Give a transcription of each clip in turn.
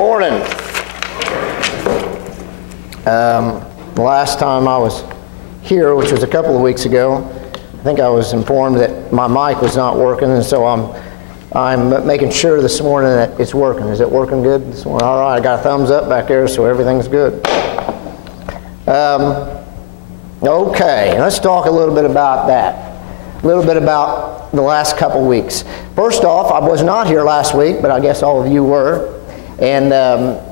Morning. The last time I was here, which was a couple of weeks ago, I think I was informed that my mic was not working, and so I'm making sure this morning that it's working. Is it working good this morning? All right, I got a thumbs up back there, so everything's good. Okay, let's talk a little bit about that. A little bit about the last couple weeks. First off, I was not here last week, but I guess all of you were. And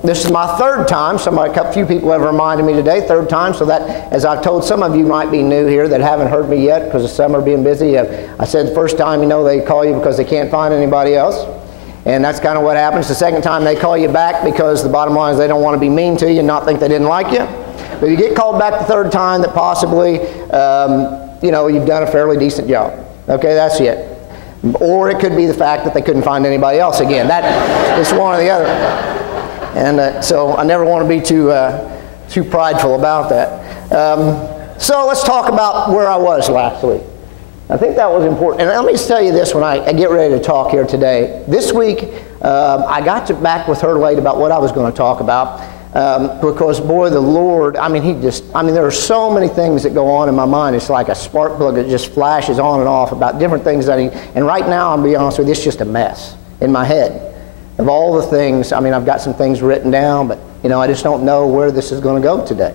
this is my third time. A few people have reminded me today, third time, so that, as I've told some of you might be new here that haven't heard me yet because of summer being busy. I said the first time, they call you because they can't find anybody else. And that's kind of what happens. The second time they call you back because the bottom line is they don't want to be mean to you and not think they didn't like you. But you get called back the third time that possibly, you've done a fairly decent job. Okay, that's it. Or it could be the fact that they couldn't find anybody else again. It's one or the other. And so I never want to be too prideful about that. So let's talk about where I was last week. I think that was important. And let me just tell you this when I get ready to talk here today. This week, I got back with her late about what I was going to talk about. Because, boy, the Lord, there are so many things that go on in my mind. It's like a spark plug that just flashes on and off about different things and right now, I'll be honest with you, it's just a mess in my head of all the things. I've got some things written down, but, I just don't know where this is going to go today.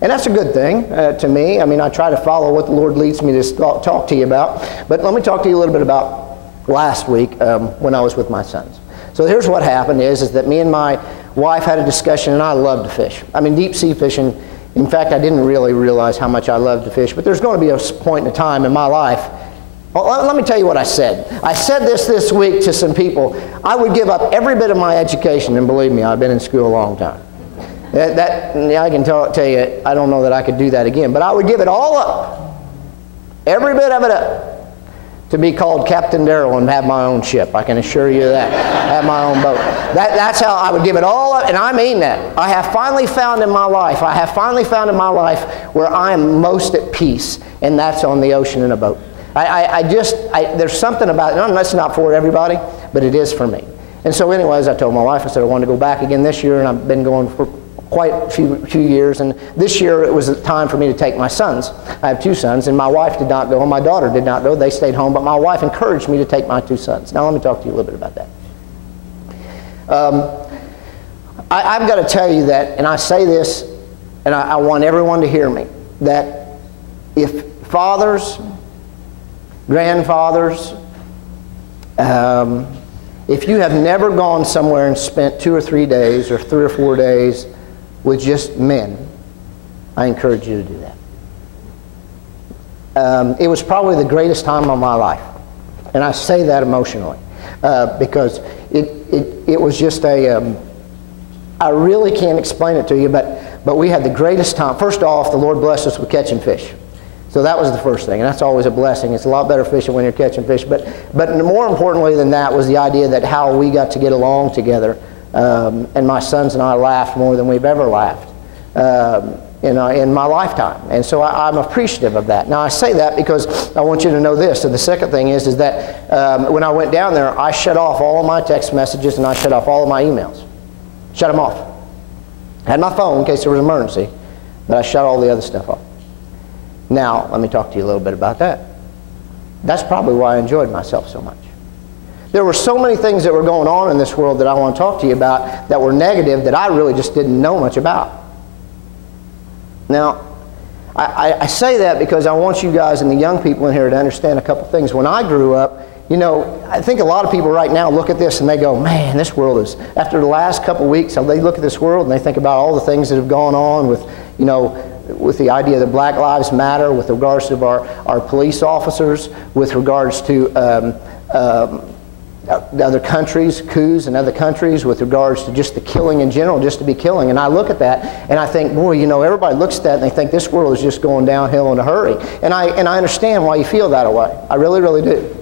And that's a good thing to me. I try to follow what the Lord leads me to talk to you about. But let me talk to you a little bit about last week when I was with my sons. So here's what happened is that me and my wife had a discussion, and I love to fish. Deep sea fishing. In fact, I didn't really realize how much I love to fish, but there's going to be a point in time in my life. Well, let me tell you what I said. I said this week to some people. I would give up every bit of my education, and believe me, I've been in school a long time. I can tell you, I don't know that I could do that again, but I would give it all up, every bit of it up, to be called Captain Darrell and have my own ship. I can assure you that. Have my own boat. That's how I would give it all up, and I mean that. I have finally found in my life where I am most at peace, and that's on the ocean in a boat. There's something about it, and that's not for everybody, but it is for me. And so anyways, I told my wife, I said I wanted to go back again this year, and I've been going for quite a few years, and this year it was the time for me to take my sons. I have two sons, and my wife did not go, and my daughter did not go. They stayed home, but my wife encouraged me to take my two sons. Now let me talk to you a little bit about that. I've got to tell you that, and I say this, and I want everyone to hear me, that if fathers, grandfathers, if you have never gone somewhere and spent 2 or 3 days or 3 or 4 days with just men, I encourage you to do that. It was probably the greatest time of my life, and I say that emotionally because it was just I really can't explain it to you, but we had the greatest time. First off, the Lord blessed us with catching fish. So that was the first thing, and that's always a blessing. It's a lot better fishing when you're catching fish. But more importantly than that was the idea that how we got to get along together. And my sons and I laughed more than we've ever laughed in my lifetime. And so I'm appreciative of that. Now I say that because I want you to know this. And the second thing is that when I went down there, I shut off all of my text messages and I shut off all of my emails. Shut them off. I had my phone in case there was an emergency, but I shut all the other stuff off. Now, let me talk to you a little bit about that. That's probably why I enjoyed myself so much. There were so many things that were going on in this world that I want to talk to you about that were negative that I really just didn't know much about. Now, I say that because I want you guys and the young people in here to understand a couple things. When I grew up, I think a lot of people right now look at this and they go, man, this world is, after the last couple weeks, they look at this world and they think about all the things that have gone on with the idea that Black Lives Matter, with regards to our police officers, with regards to other countries, coups in other countries, with regards to just the killing in general, just to be killing. And I look at that and I think, boy, everybody looks at that and they think this world is just going downhill in a hurry. And I understand why you feel that way. I really, really do.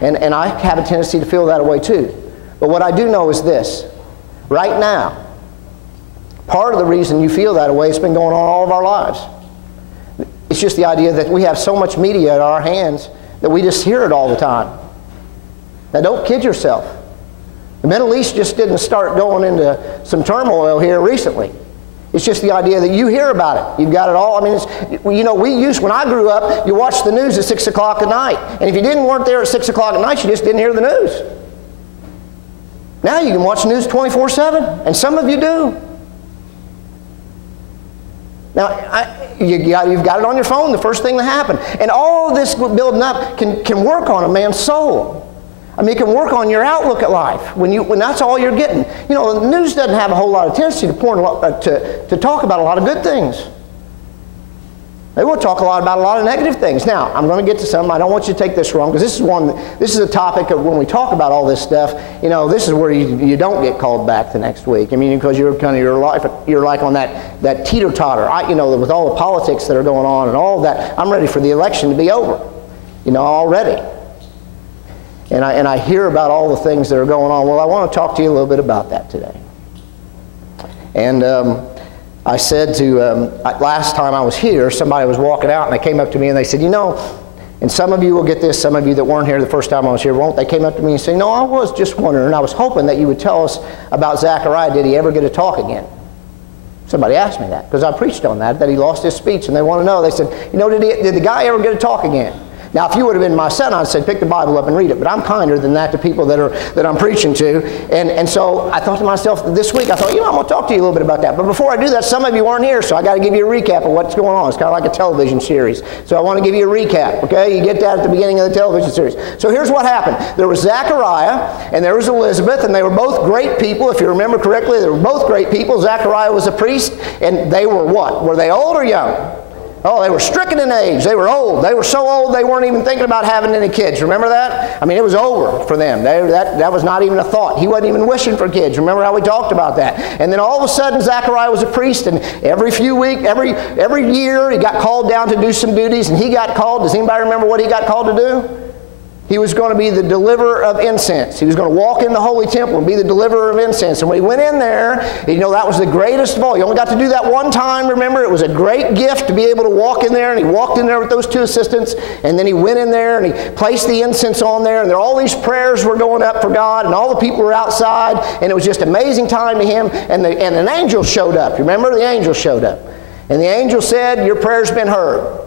And I have a tendency to feel that way too. But what I do know is this. Right now, part of the reason you feel that way has been going on all of our lives. It's just the idea that we have so much media at our hands that we just hear it all the time. Now don't kid yourself. The Middle East just didn't start going into some turmoil here recently. It's just the idea that you hear about it. You've got it all. I mean, it's, you know, when I grew up, you watched the news at 6 o'clock at night. And if you weren't there at 6 o'clock at night, you just didn't hear the news. Now you can watch news 24/7, and some of you do. Now, you've got it on your phone, the first thing that happened. And all of this building up can work on a man's soul. I mean, it can work on your outlook at life when that's all you're getting. You know, the news doesn't have a whole lot of tendency to talk about a lot of good things. They will talk a lot about a lot of negative things. Now, I'm going to get to some. I don't want you to take this wrong, because this is a topic of when we talk about all this stuff. You know, this is where you don't get called back the next week. I mean, because you're like on that teeter-totter. You know, with all the politics that are going on and all of that, I'm ready for the election to be over. You know, already. And I hear about all the things that are going on. Well, I want to talk to you a little bit about that today. And I said to, last time I was here, somebody was walking out and they came up to me and they said, you know, and some of you will get this, some of you that weren't here the first time I was here won't. They came up to me and said, no, I was just wondering, I was hoping that you would tell us about Zechariah. Did he ever get to talk again? Somebody asked me that, because I preached on that he lost his speech, and they want to know. They said, you know, did the guy ever get to talk again? Now, if you would have been my son, I'd said, pick the Bible up and read it. But I'm kinder than that to people that I'm preaching to. And so I thought to myself this week, I thought, you know, I'm going to talk to you a little bit about that. But before I do that, some of you aren't here, so I got to give you a recap of what's going on. It's kind of like a television series. So I want to give you a recap, okay? You get that at the beginning of the television series. So here's what happened. There was Zechariah, and there was Elizabeth, and they were both great people. If you remember correctly, they were both great people. Zechariah was a priest, and they were what? Were they old or young? Oh, they were stricken in age. They were old. They were so old they weren't even thinking about having any kids. Remember that? I mean, it was over for them. That was not even a thought. He wasn't even wishing for kids. Remember how we talked about that? And then all of a sudden, Zechariah was a priest, and every year, he got called down to do some duties, and he got called. Does anybody remember what he got called to do? He was going to be the deliverer of incense. He was going to walk in the holy temple and be the deliverer of incense. And when he went in there, you know, that was the greatest of all. He only got to do that one time, remember? It was a great gift to be able to walk in there. And he walked in there with those two assistants. And then he went in there and he placed the incense on there. And all these prayers were going up for God. And all the people were outside. And it was just an amazing time to him. And an angel showed up. Remember? The angel showed up. And the angel said, your prayer's been heard.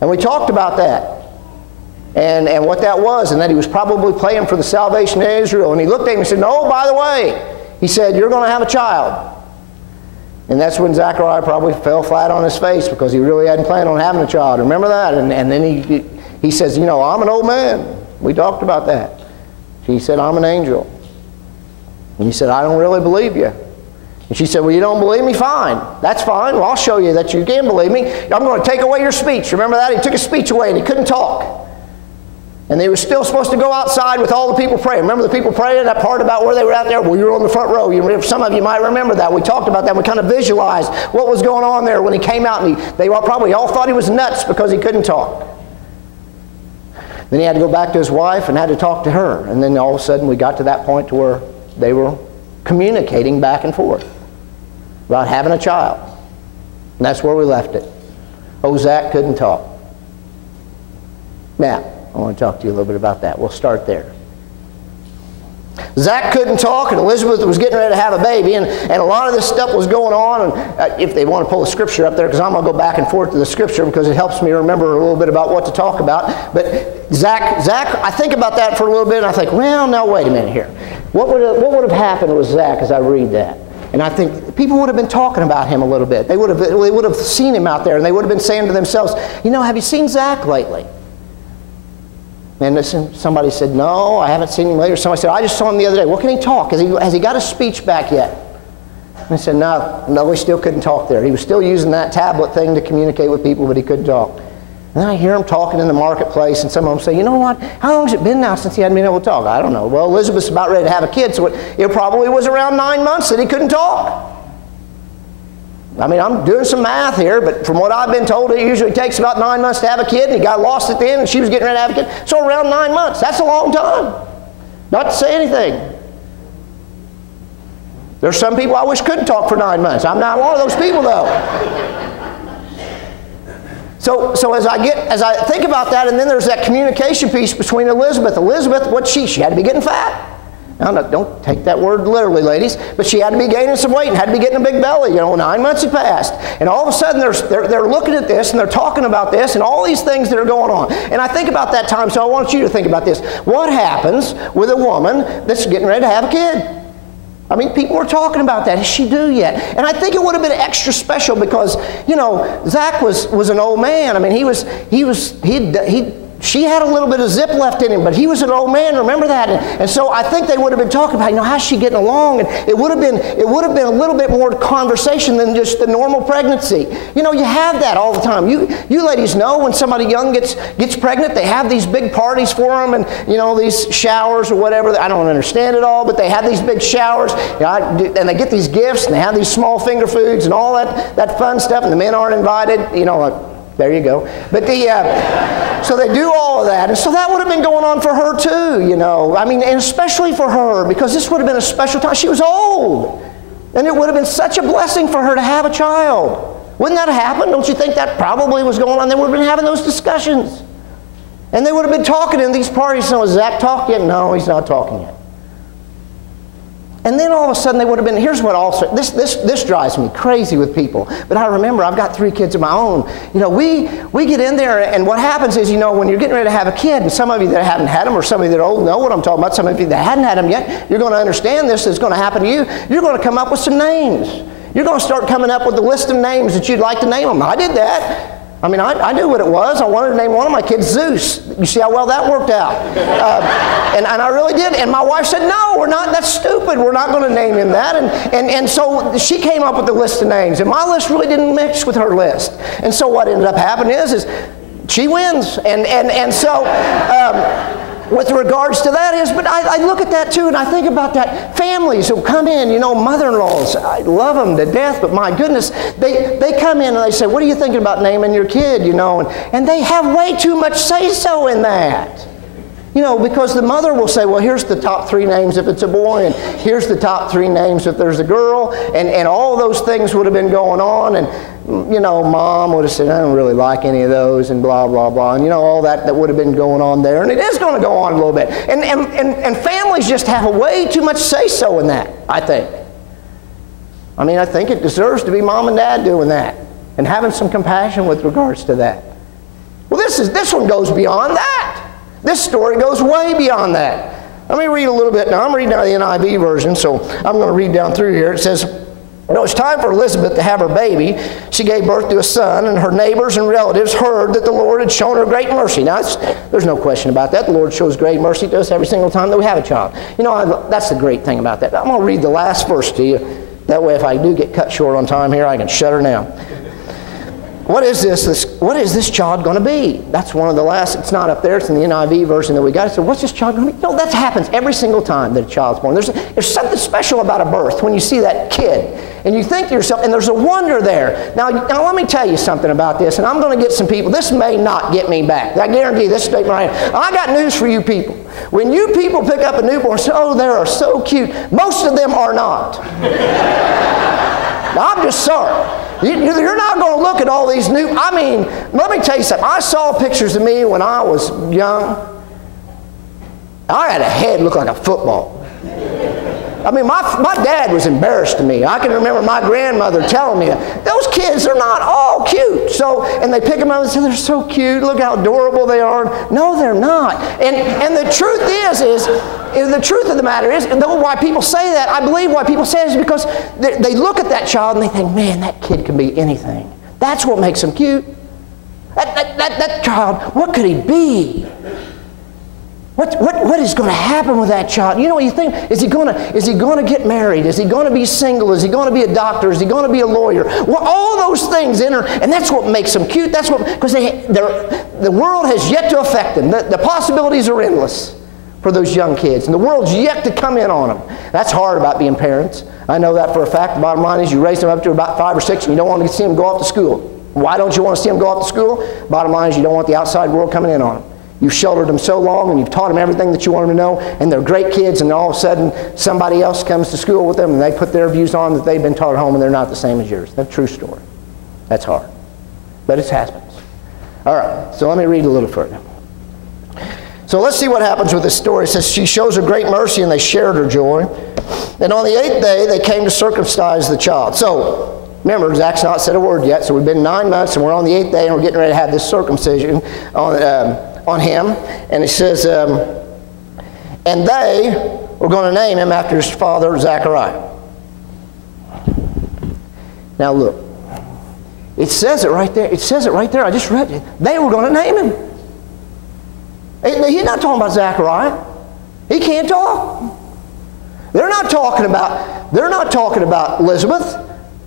And we talked about that. And what that was, and that he was probably praying for the salvation of Israel. And he looked at him and said, no, by the way, he said, you're going to have a child. And that's when Zechariah probably fell flat on his face, because he really hadn't planned on having a child. Remember that? And then he says, you know, I'm an old man. We talked about that. He said, I'm an angel. And he said, I don't really believe you. And she said, well, you don't believe me? Fine. That's fine. Well, I'll show you that you can believe me. I'm going to take away your speech. Remember that? He took his speech away and he couldn't talk. And they were still supposed to go outside with all the people praying. Remember the people praying, that part about where they were out there? Well, you were on the front row. Some of you might remember that. We talked about that. We kind of visualized what was going on there when he came out. And they probably all thought he was nuts because he couldn't talk. Then he had to go back to his wife and had to talk to her. And then all of a sudden we got to that point to where they were communicating back and forth about having a child. And that's where we left it. Oh, Zach couldn't talk. Now, I want to talk to you a little bit about that. We'll start there. Zach couldn't talk, and Elizabeth was getting ready to have a baby, and a lot of this stuff was going on. And if they want to pull the scripture up there, because I'm going to go back and forth to the scripture because it helps me remember a little bit about what to talk about. But Zach, I think about that for a little bit, and I think, well, now wait a minute here. What would have happened with Zach as I read that? And I think people would have been talking about him a little bit. They would have seen him out there, and they would have been saying to themselves, you know, have you seen Zach lately? And somebody said, no, I haven't seen him later. Somebody said, I just saw him the other day. Well, can he talk? Has he got his speech back yet? And I said, no, he still couldn't talk there. He was still using that tablet thing to communicate with people, but he couldn't talk. And then I hear him talking in the marketplace, and some of them say, you know what, how long has it been now since he hadn't been able to talk? I don't know. Well, Elizabeth's about ready to have a kid, so it probably was around 9 months that he couldn't talk. I mean, I'm doing some math here, but from what I've been told, it usually takes about 9 months to have a kid, and he got lost at the end, and she was getting ready to have a kid. So around 9 months. That's a long time. Not to say anything. There's some people I wish couldn't talk for 9 months. I'm not one of those people, though. So as I think about that, and then there's that communication piece between Elizabeth. Elizabeth, she had to be getting fat. Now, don't take that word literally, ladies, but she had to be gaining some weight and had to be getting a big belly. 9 months had passed. And all of a sudden, they're looking at this and they're talking about this and all these things that are going on. And I think about that time, so I want you to think about this. What happens with a woman that's getting ready to have a kid? I mean, people were talking about that. Is she due yet? And I think it would have been extra special because, Zach was an old man. I mean, she had a little bit of zip left in him, but he was an old man, remember that? And so I think they would have been talking about, how's she getting along? And it would have been a little bit more conversation than just the normal pregnancy. You have that all the time. You ladies know when somebody young gets pregnant, they have these big parties for them and, these showers or whatever. I don't understand it all, but they have these big showers, and they get these gifts, and they have these small finger foods and all that fun stuff, and the men aren't invited, there you go. But so they do all of that. And so that would have been going on for her too, I mean, and especially for her, because this would have been a special time. She was old. And it would have been such a blessing for her to have a child. Wouldn't that have happened? Don't you think that probably was going on? They would have been having those discussions. And they would have been talking in these parties. So, has Zach talked yet? No, he's not talking yet. And then all of a sudden they would have been, here's what also, this drives me crazy with people. But I remember, I've got 3 kids of my own. We get in there, and what happens is, when you're getting ready to have a kid, and some of you that haven't had them, or some of you that are old know what I'm talking about, some of you that hadn't had them yet, you're going to understand this is going to happen to you. You're going to come up with some names. You're going to start coming up with a list of names that you'd like to name them. I did that. I mean, I knew what it was. I wanted to name one of my kids Zeus. You see how well that worked out. And I really did. And my wife said, no, we're not. That's stupid. We're not going to name him that. And so she came up with a list of names. And my list really didn't mix with her list. And so what ended up happening is she wins. And so with regards to that is, but I look at that too, and I think about that. Families who come in, mother-in-laws, I love them to death, but my goodness, they come in and they say, what are you thinking about naming your kid, and they have way too much say-so in that. Because the mother will say, well, here's the top 3 names if it's a boy, and here's the top 3 names if there's a girl, and all those things would have been going on, and, mom would have said, I don't really like any of those, and blah, blah, blah, and, all that would have been going on there, and it is going to go on a little bit. And families just have a way too much say-so in that, I think. I mean, I think it deserves to be mom and dad doing that, and having some compassion with regards to that. Well, this one goes beyond that. This story goes way beyond that. Let me read a little bit. Now, I'm reading out of the NIV version, so I'm going to read down through here. It says, when it was time for Elizabeth to have her baby, she gave birth to a son, and her neighbors and relatives heard that the Lord had shown her great mercy. Now, there's no question about that. The Lord shows great mercy to us every single time that we have a child. That's the great thing about that. I'm going to read the last verse to you. That way, if I do get cut short on time here, I can shut her down. What is this child going to be? That's one of the last, it's not up there, it's in the NIV version that we got. So what's this child going to be? That happens every single time that a child's born. There's something special about a birth when you see that kid. And you think to yourself, and there's a wonder there. Now let me tell you something about this, and I'm going to get some people, this may not get me back. I guarantee you this statement right here. I got news for you people. When you people pick up a newborn and say, oh, they are so cute, most of them are not. Now, I'm just sorry. You're not going to look at all these let me tell you something. I saw pictures of me when I was young. I had a head look like a football. I mean, my dad was embarrassed to me. I can remember my grandmother telling me that those kids are not all cute. So, and they pick them up and say, they're so cute. Look how adorable they are. No, they're not. And the truth is the truth of the matter is, and why people say that, I believe why people say it is because they look at that child and they think, man, that kid can be anything. That's what makes him cute. That child, what could he be? What is going to happen with that child? You think, is he going to get married? Is he going to be single? Is he going to be a doctor? Is he going to be a lawyer? Well, all those things enter, and that's what makes them cute. That's what, because the world has yet to affect them. The possibilities are endless for those young kids, and the world's yet to come in on them. That's hard about being parents. I know that for a fact. The bottom line is you raise them up to about 5 or 6, and you don't want to see them go off to school. Why don't you want to see them go off to school? Bottom line is you don't want the outside world coming in on them. You've sheltered them so long, and you've taught them everything that you want them to know, and they're great kids, and all of a sudden somebody else comes to school with them, and they put their views on that they've been taught at home, and they're not the same as yours. That's a true story. That's hard. But it happens. All right, so let me read a little further. It So let's see what happens with this story. It says, she shows her great mercy, and they shared her joy. And on the 8th day, they came to circumcise the child. So, remember, Zach's not said a word yet, so we've been 9 months, and we're on the 8th day, and we're getting ready to have this circumcision on him. And it says, and they were going to name him after his father, Zechariah. Now look, it says it right there. It says it right there. I just read it. They were going to name him. He's not talking about Zechariah. He can't talk. They're not talking about Elizabeth.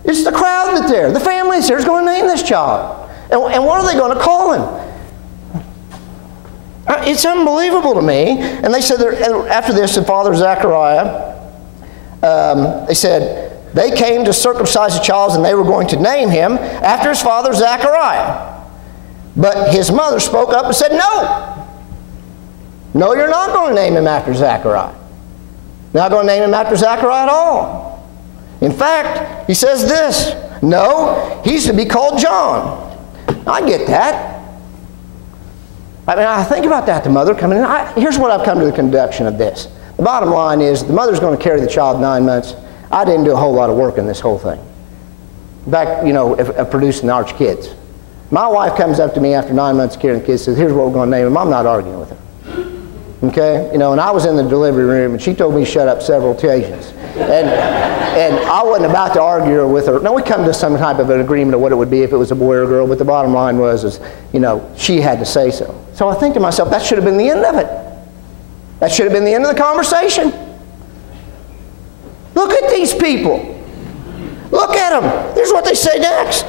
It's the crowd that's there. The family that's there is going to name this child. And what are they going to call him? It's unbelievable to me. And they said, after this, the father Zechariah, they said, they came to circumcise the child, and they were going to name him after his father Zechariah. But his mother spoke up and said, no. No, you're not going to name him after Zechariah. You're not going to name him after Zechariah at all. In fact, he says this, no, he's to be called John. I get that. I mean, I think about that, the mother coming in. Here's what I've come to the conviction of this. The bottom line is, the mother's going to carry the child 9 months. I didn't do a whole lot of work in this whole thing. Back, of producing the Arch kids. My wife comes up to me after 9 months carrying the kids and says, here's what we're going to name him. I'm not arguing with her. Okay? And I was in the delivery room, and she told me to shut up several occasions. And I wasn't about to argue with her. Now, we come to some type of an agreement of what it would be if it was a boy or a girl, but the bottom line was, she had to say so. So I think to myself, that should have been the end of it. That should have been the end of the conversation. Look at these people. Look at them. Here's what they say next.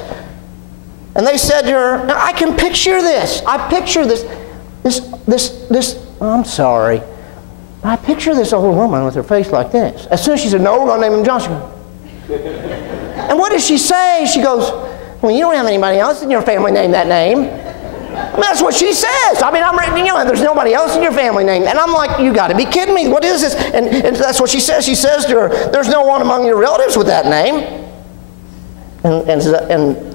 And they said to her, now I can picture this. I picture this, I'm sorry. I picture this old woman with her face like this. As soon as she said, no, we're going to name him John. And what does she say? She goes, well, you don't have anybody else in your family named that name. I mean, that's what she says. I mean, there's nobody else in your family named. And I'm like, you got to be kidding me. What is this? And that's what she says. She says to her, there's no one among your relatives with that name. And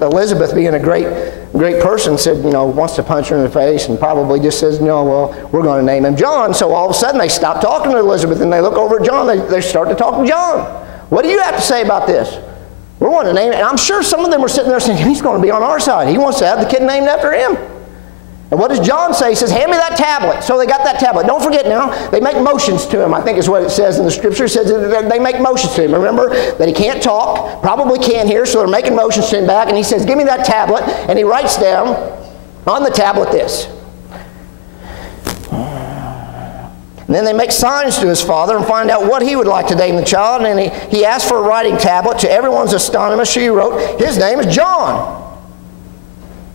Elizabeth, being a great person, said, wants to punch her in the face and probably just says, no, well, we're going to name him John. So all of a sudden they stop talking to Elizabeth and they look over at John. They start to talk to John. What do you have to say about this? We want to name him. And I'm sure some of them were sitting there saying, he's going to be on our side. He wants to have the kid named after him. And what does John say? He says, hand me that tablet. So they got that tablet. Don't forget now, they make motions to him, I think is what it says in the scripture. It says that they make motions to him. Remember that he can't talk, probably can't hear, so they're making motions to him back. And he says, give me that tablet. And he writes down on the tablet this. And then they make signs to his father and find out what he would like to name the child. And he asked for a writing tablet. To everyone's astonishment, she wrote, his name is John.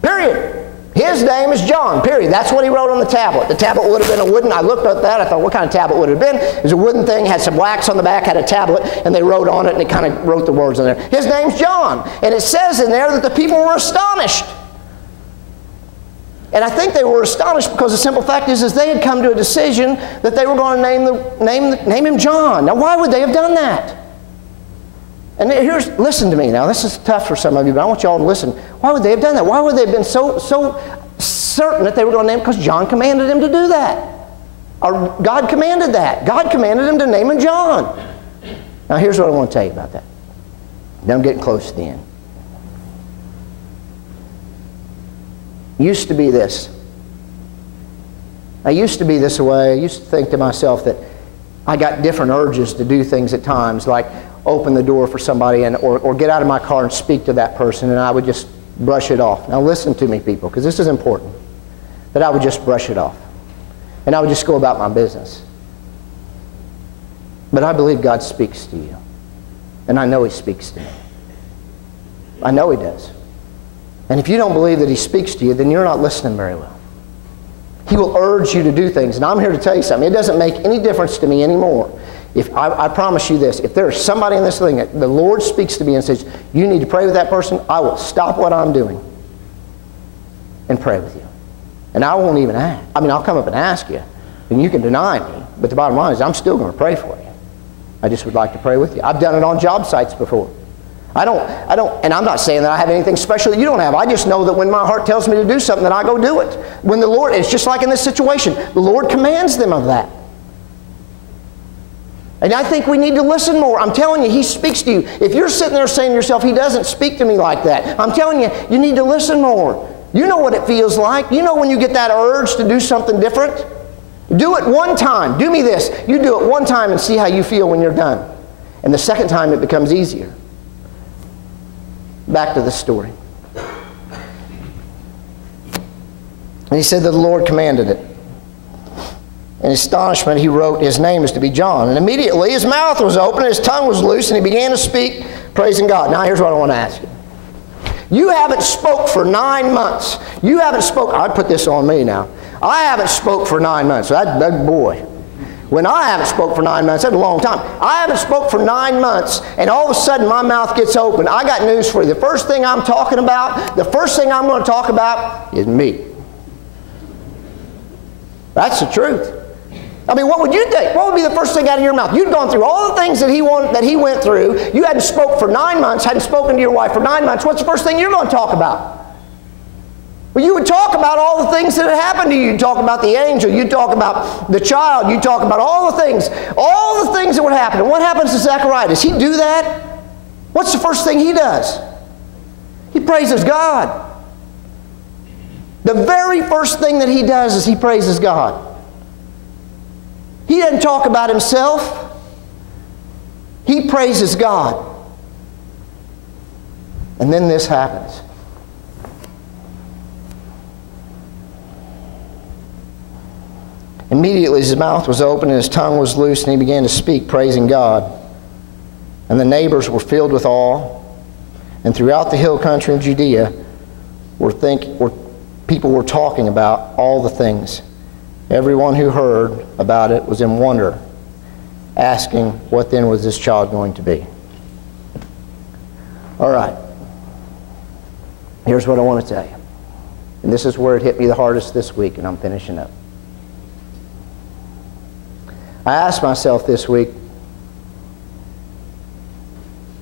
Period. His name is John, period. That's what he wrote on the tablet. The tablet would have been a wooden, I looked at that, I thought, what kind of tablet would it have been? It was a wooden thing, had some wax on the back, had a tablet, and they wrote on it, and it kind of wrote the words on there. His name's John. And it says in there that the people were astonished. And I think they were astonished because the simple fact is they had come to a decision that they were going to name him John. Now, why would they have done that? And listen to me now. This is tough for some of you, but I want you all to listen. Why would they have done that? Why would they have been so certain that they were going to name him? Because John commanded him to do that. Or God commanded that. God commanded him to name him John. Now here's what I want to tell you about that. Now I'm getting close to the end. Used to be this. I used to be this way. I used to think to myself that I got different urges to do things at times, like open the door for somebody or get out of my car and speak to that person, and I would just brush it off. Now listen to me, people, because this is important. That I would just brush it off. And I would just go about my business. But I believe God speaks to you. And I know He speaks to me. I know He does. And if you don't believe that He speaks to you, then you're not listening very well. He will urge you to do things. And I'm here to tell you something. It doesn't make any difference to me anymore. If I promise you this, if there's somebody in this thing that the Lord speaks to me and says, you need to pray with that person, I will stop what I'm doing and pray with you. And I won't even ask. I mean, I'll come up and ask you, and you can deny me. But the bottom line is I'm still going to pray for you. I just would like to pray with you. I've done it on job sites before. And I'm not saying that I have anything special that you don't have. I just know that when my heart tells me to do something, that I go do it. When the Lord, it's just like in this situation, the Lord commands them of that. And I think we need to listen more. I'm telling you, He speaks to you. If you're sitting there saying to yourself, He doesn't speak to me like that, I'm telling you, you need to listen more. You know what it feels like. You know when you get that urge to do something different. Do it one time. Do me this. You do it one time and see how you feel when you're done. And the second time it becomes easier. Back to the story. And he said that the Lord commanded it. In astonishment, he wrote, his name is to be John. And immediately his mouth was open, his tongue was loose, and he began to speak, praising God. Now here's what I want to ask you. You haven't spoke for 9 months. You haven't spoke. I'd put this on me now. I haven't spoke for 9 months. That boy. When I haven't spoke for 9 months, that's a long time. I haven't spoke for 9 months, and all of a sudden my mouth gets open. I got news for you. The first thing I'm talking about, the first thing I'm going to talk about is me. That's the truth. I mean, what would you think? What would be the first thing out of your mouth? You'd gone through all the things that he went through. You hadn't spoke for 9 months, hadn't spoken to your wife for 9 months. What's the first thing you're going to talk about? Well, you would talk about all the things that had happened to you. You'd talk about the angel. You'd talk about the child. You'd talk about all the things that would happen. And what happens to Zechariah? Does he do that? What's the first thing he does? He praises God. The very first thing that he does is he praises God. He doesn't talk about himself. He praises God. And then this happens. Immediately his mouth was open and his tongue was loose, and he began to speak, praising God. And the neighbors were filled with awe. And throughout the hill country of Judea, people were talking about all the things. Everyone who heard about it was in wonder, asking, what then was this child going to be? All right. Here's what I want to tell you. And this is where it hit me the hardest this week, and I'm finishing up. I asked myself this week,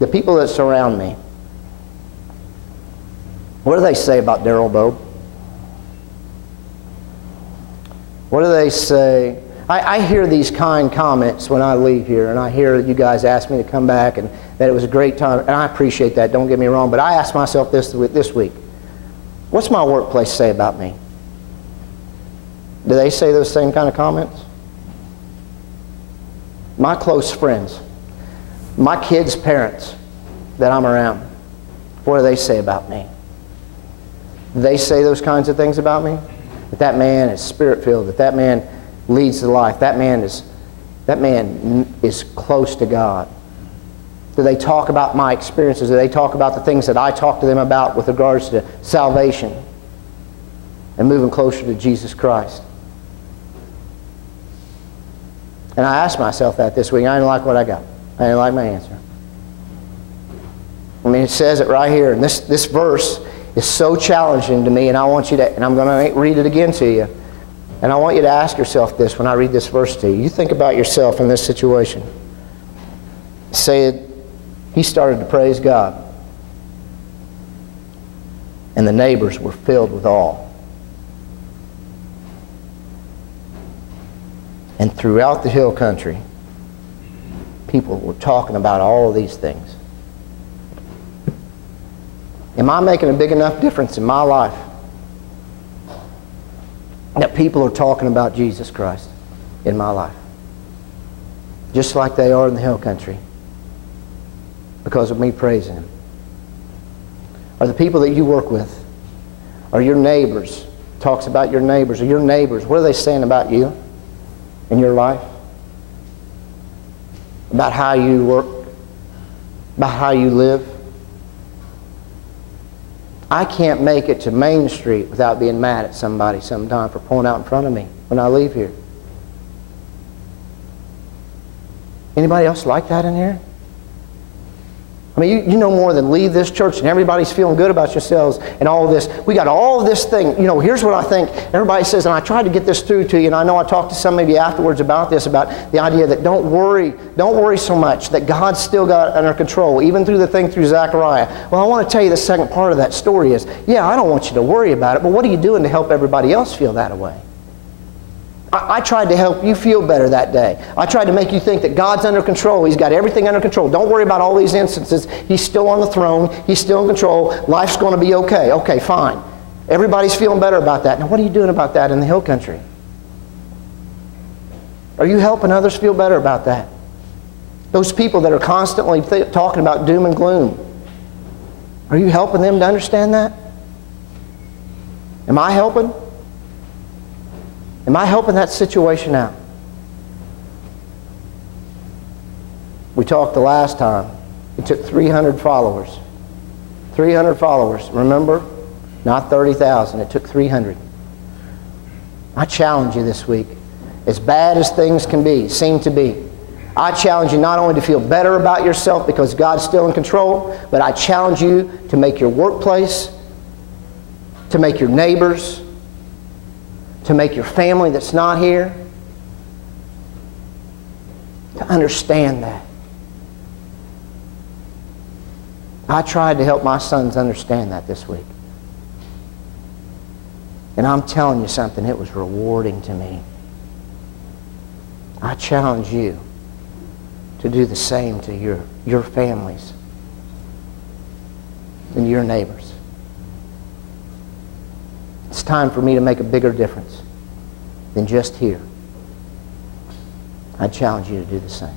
the people that surround me, what do they say about Darrell, Bobe? What do they say? I hear these kind comments when I leave here, and I hear that you guys asked me to come back and that it was a great time, and I appreciate that, don't get me wrong, but I asked myself this week, what's my workplace say about me? Do they say those same kind of comments? My close friends, my kids' parents that I'm around, what do they say about me? Do they say those kinds of things about me? That man is spirit-filled, that man leads the life, that man is close to God. Do they talk about my experiences? Do they talk about the things that I talk to them about with regards to salvation and moving closer to Jesus Christ? And I asked myself that this week. I didn't like what I got. I didn't like my answer. I mean, it says it right here. And this verse is so challenging to me, and I want you to, and I'm going to read it again to you. And I want you to ask yourself this when I read this verse to you. You think about yourself in this situation. Say it, he started to praise God. And the neighbors were filled with awe. And throughout the hill country, people were talking about all of these things. Am I making a big enough difference in my life that people are talking about Jesus Christ in my life? Just like they are in the hill country, because of me praising Him. Are the people that you work with, are your neighbors, talks about your neighbors, or your neighbors, what are they saying about you in your life? About how you work, about how you live? I can't make it to Main Street without being mad at somebody sometime for pulling out in front of me when I leave here. Anybody else like that in here? I mean, you no more than leave this church and everybody's feeling good about yourselves and all of this. We got all of this thing. You know, here's what I think. Everybody says, and I tried to get this through to you, and I know I talked to some of you afterwards about this, about the idea that don't worry so much, that God's still got it under control, even through the thing through Zechariah. Well, I want to tell you the second part of that story is, yeah, I don't want you to worry about it, but what are you doing to help everybody else feel that way? I tried to help you feel better that day. I tried to make you think that God's under control. He's got everything under control. Don't worry about all these instances. He's still on the throne. He's still in control. Life's going to be okay. Okay, fine. Everybody's feeling better about that. Now, what are you doing about that in the hill country? Are you helping others feel better about that? Those people that are constantly talking about doom and gloom, are you helping them to understand that? Am I helping? Am I helping that situation out? We talked the last time. It took 300 followers. 300 followers. Remember? Not 30,000. It took 300. I challenge you this week. As bad as things can be, seem to be, I challenge you not only to feel better about yourself because God's still in control, but I challenge you to make your workplace, to make your neighbors, to make your family that's not here, to understand that. I tried to help my sons understand that this week. And I'm telling you something, it was rewarding to me. I challenge you to do the same to your families and your neighbors. It's time for me to make a bigger difference than just here. I challenge you to do the same.